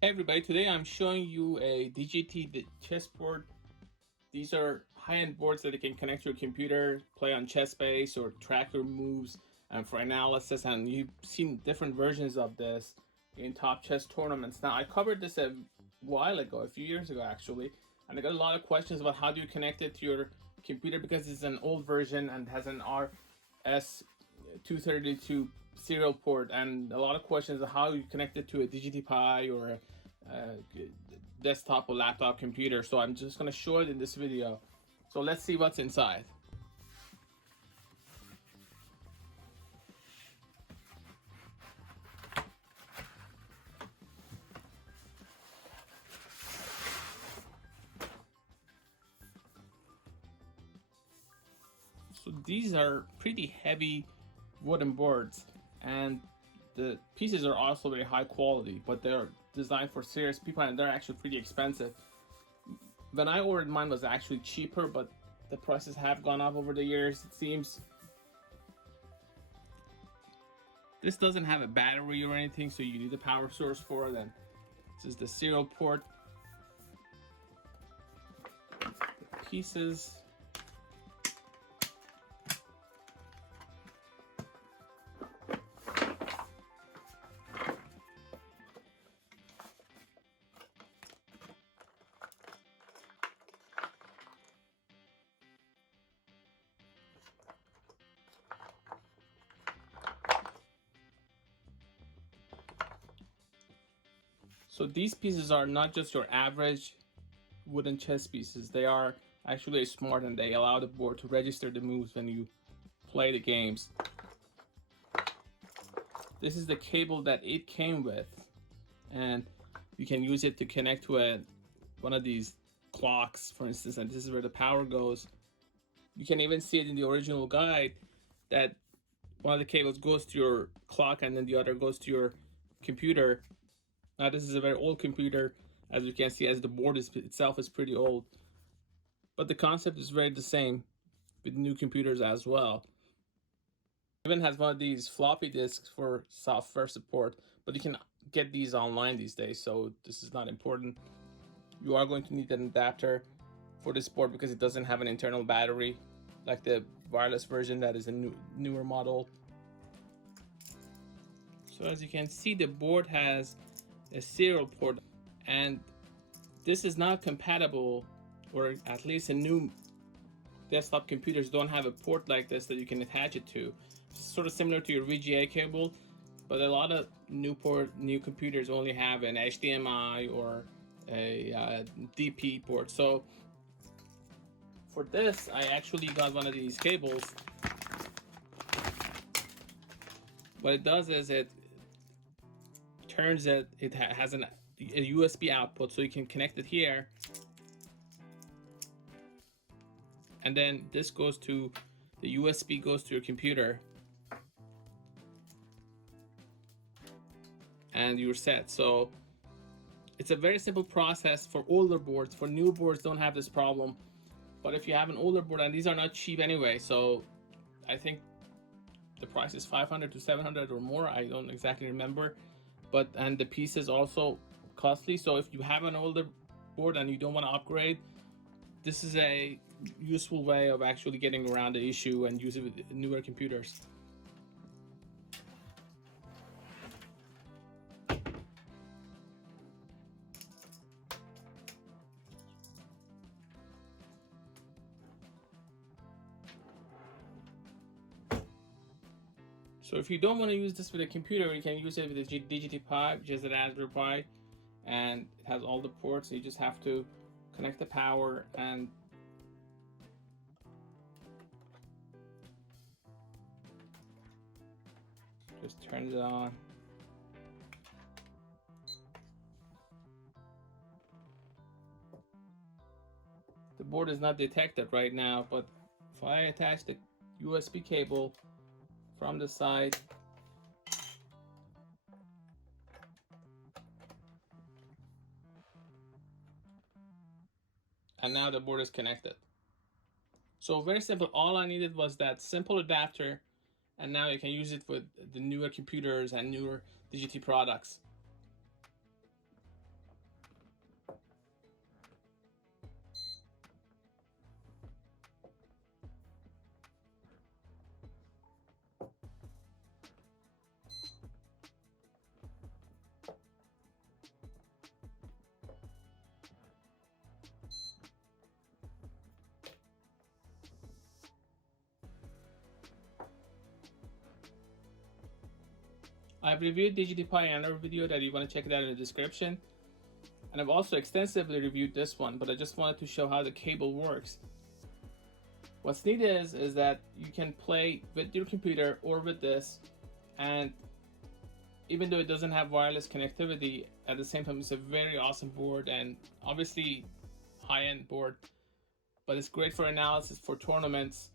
Hey everybody, today I'm showing you a DGT chessboard. These are high-end boards that you can connect to your computer, play on Chessbase or track your moves for analysis, and you've seen different versions of this in top chess tournaments. Now, I covered this a while ago, a few years ago actually, and I got a lot of questions about how do you connect it to your computer because it's an old version and has an RS-232 serial port, and a lot of questions of how you connect it to a DGT Pi or a desktop or laptop computer. So I'm just going to show it in this video. So let's see what's inside. So these are pretty heavy wooden boards, and the pieces are also very high quality, but they're designed for serious people and they're actually pretty expensive. When I ordered mine was actually cheaper, but the prices have gone up over the years, it seems. This doesn't have a battery or anything, so you need a power source for it. And this is the serial port. The pieces. So these pieces are not just your average wooden chess pieces. They are actually smart and they allow the board to register the moves when you play the games. This is the cable that it came with, and you can use it to connect to one of these clocks, for instance, and this is where the power goes. You can even see it in the original guide that one of the cables goes to your clock and then the other goes to your computer. Now this is a very old computer, as you can see, as the board itself is pretty old. But the concept is very the same with new computers as well. It even has one of these floppy disks for software support, but you can get these online these days, so this is not important. You are going to need an adapter for this board because it doesn't have an internal battery like the wireless version that is a newer model. So as you can see, the board has a serial port, and this is not compatible, or at least a new desktop computers don't have a port like this that you can attach it to. It's sort of similar to your VGA cable, but a lot of new computers only have an HDMI or a DP port. So for this, I actually got one of these cables. What it does is it turns it has a USB output, so you can connect it here, and then this goes to the USB goes to your computer, and you're set. So it's a very simple process for older boards. For new boards, don't have this problem, but if you have an older board, and these are not cheap anyway, so I think the price is 500 to 700 or more, I don't exactly remember. And the piece is also costly. So if you have an older board and you don't want to upgrade, this is a useful way of actually getting around the issue and use it with newer computers. So if you don't want to use this with a computer, you can use it with a DGT Pi, which is a Raspberry Pi, and it has all the ports. You just have to connect the power and just turn it on. The board is not detected right now, but if I attach the USB cable from the side, and now the board is connected. So very simple. All I needed was that simple adapter, and now you can use it with the newer computers and newer DGT products. I've reviewed DGT Pi in another video that you want to check it out in the description. And I've also extensively reviewed this one, but I just wanted to show how the cable works. What's neat is that you can play with your computer or with this, and even though it doesn't have wireless connectivity, at the same time it's a very awesome board and obviously high-end board, but it's great for analysis, for tournaments.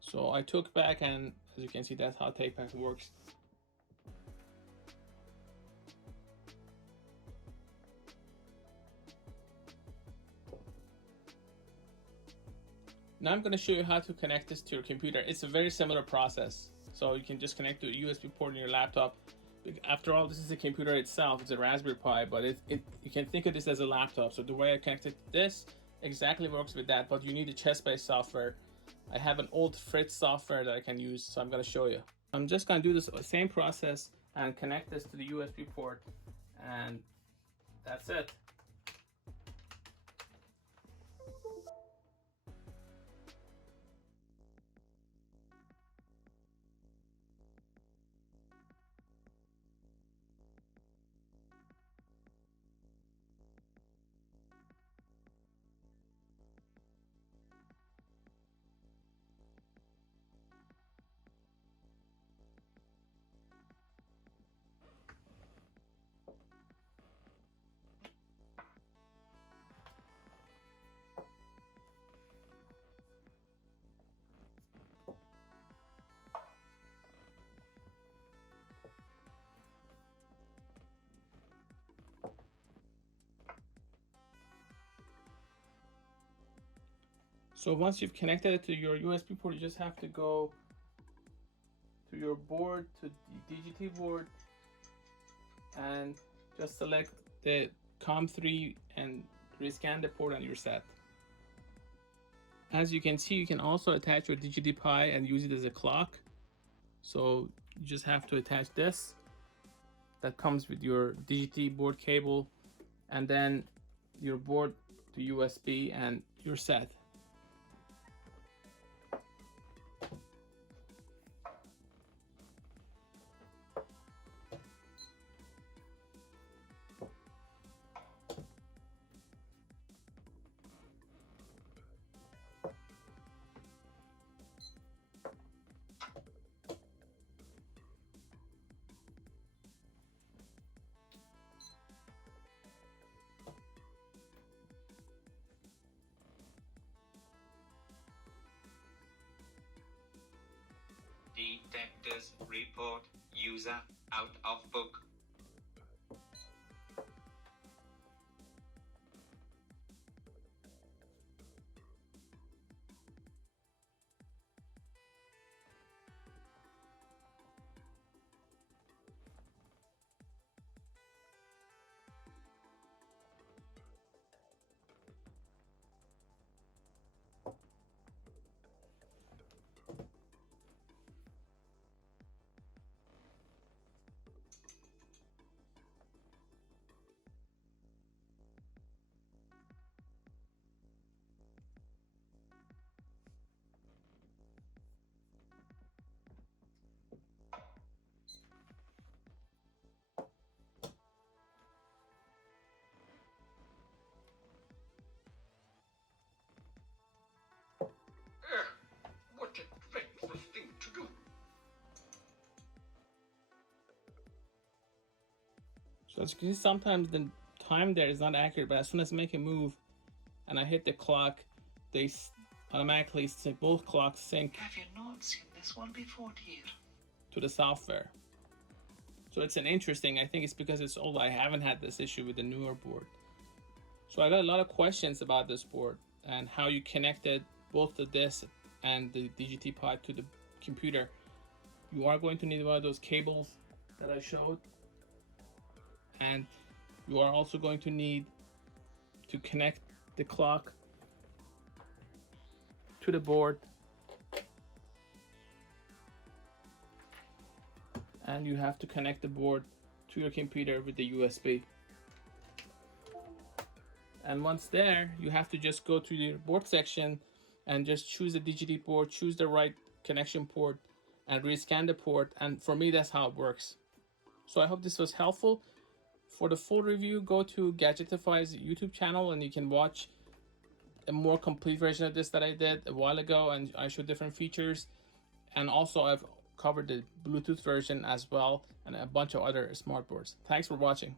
So I took back, and as you can see, that's how take back works. Now I'm going to show you how to connect this to your computer. It's a very similar process. So you can just connect to a USB port in your laptop. After all, this is a computer itself. It's a Raspberry Pi, but you can think of this as a laptop. So the way I connected this exactly works with that, but you need a Chessbase software. I have an old Fritz software that I can use, so I'm going to show you. I'm just going to do this same process and connect this to the USB port, and that's it. So once you've connected it to your USB port, you just have to go to your board, to the DGT board, and just select the COM3 and rescan the port and you're set. As you can see, you can also attach your DGT Pi and use it as a clock. So you just have to attach this. That comes with your DGT board cable, and then your board to USB, and you're set. Detectors report user out of book. What a dreadful thing to do. So as you can see, sometimes the time there is not accurate, but as soon as I make a move and I hit the clock, they automatically sync, both clocks sync. Have you not seen this one before, dear? To the software. So it's an interesting, I think it's because it's old. I haven't had this issue with the newer board. So I got a lot of questions about this board and how you connected both the disc and the DGT Pi to the computer. You are going to need one of those cables that I showed, and you are also going to need to connect the clock to the board and you have to connect the board to your computer with the USB. And once there, you have to just go to the board section and just choose the DGT board, choose the right connection port, and rescan the port. And for me, that's how it works. So I hope this was helpful. For the full review, go to Gadgetify's YouTube channel and you can watch a more complete version of this that I did a while ago, and I showed different features. And also I've covered the Bluetooth version as well and a bunch of other smart boards. Thanks for watching.